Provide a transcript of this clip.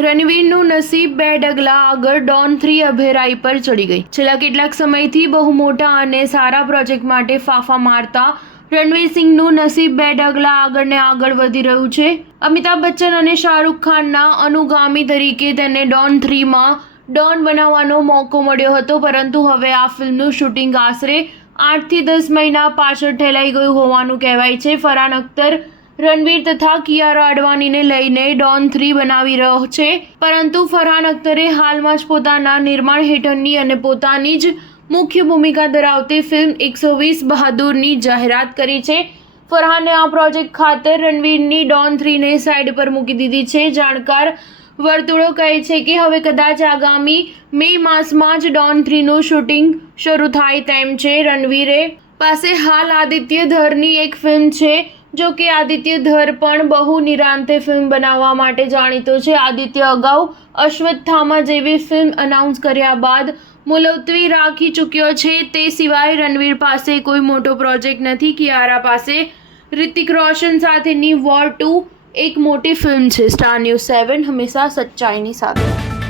રણવીરનું નસીબ બે ડગલા આગળ ડોન 3 અભેરાઈ પર ચડી ગઈ. છેલ્લા કેટલાક સમયથી બહુ મોટા અને સારા પ્રોજેક્ટ માટે ફાફા મારતા રણવીર સિંહનું નસીબ બે ડગલા આગળ ને આગળ વધી રહ્યું છે. અમિતાભ બચ્ચન અને શાહરૂખ ખાનના અનુગામી તરીકે તેને ડોન 3માં ડોન બનાવવાનો મોકો મળ્યો હતો, પરંતુ હવે આ ફિલ્મનું શૂટિંગ આશરે 8 થી 10 મહિના પાછળ ઠેલાઈ ગયું હોવાનું કહેવાય છે. ફરહાન અખ્તર રણવીર તથા કિયારા અડવાણીને લઈને ડોન 3 બનાવી રહ્યો છે, પરંતુ ફરહાન અખ્તરે હાલમાં જ પોતાના નિર્માણ હેઠળની અને પોતાની જ મુખ્ય ભૂમિકા ધરાવતી ફિલ્મ 120 બહાદુરની જાહેરાત કરી છે. ફરહાને આ પ્રોજેક્ટ ખાતર રણવીરની ડોન 3ને સાઈડ પર મૂકી દીધી છે. જાણકાર વર્તુળો કહે છે કે હવે કદાચ આગામી મે માસમાં જ ડોન 3નું શૂટિંગ શરૂ થાય તેમ છે. રણવીરે પાસે હાલ આદિત્ય ધરની એક ફિલ્મ છે. જો કે આદિત્ય ધર પણ બહુ નિરાંતે ફિલ્મ બનાવવા માટે જાણીતો છે. આદિત્ય અગાઉ અશ્વત્થામા જેવી ફિલ્મ અનાઉન્સ કર્યા બાદ મુલતવી રાખી ચૂક્યો છે. તે સિવાય રણવીર પાસે કોઈ મોટો પ્રોજેક્ટ નથી. કિયારા પાસે રિતિક રોશન સાથેની વોર 2 એક મોટી ફિલ્મ છે. સ્ટાર ન્યૂઝ 7 હંમેશા સચ્ચાઈની સાથે.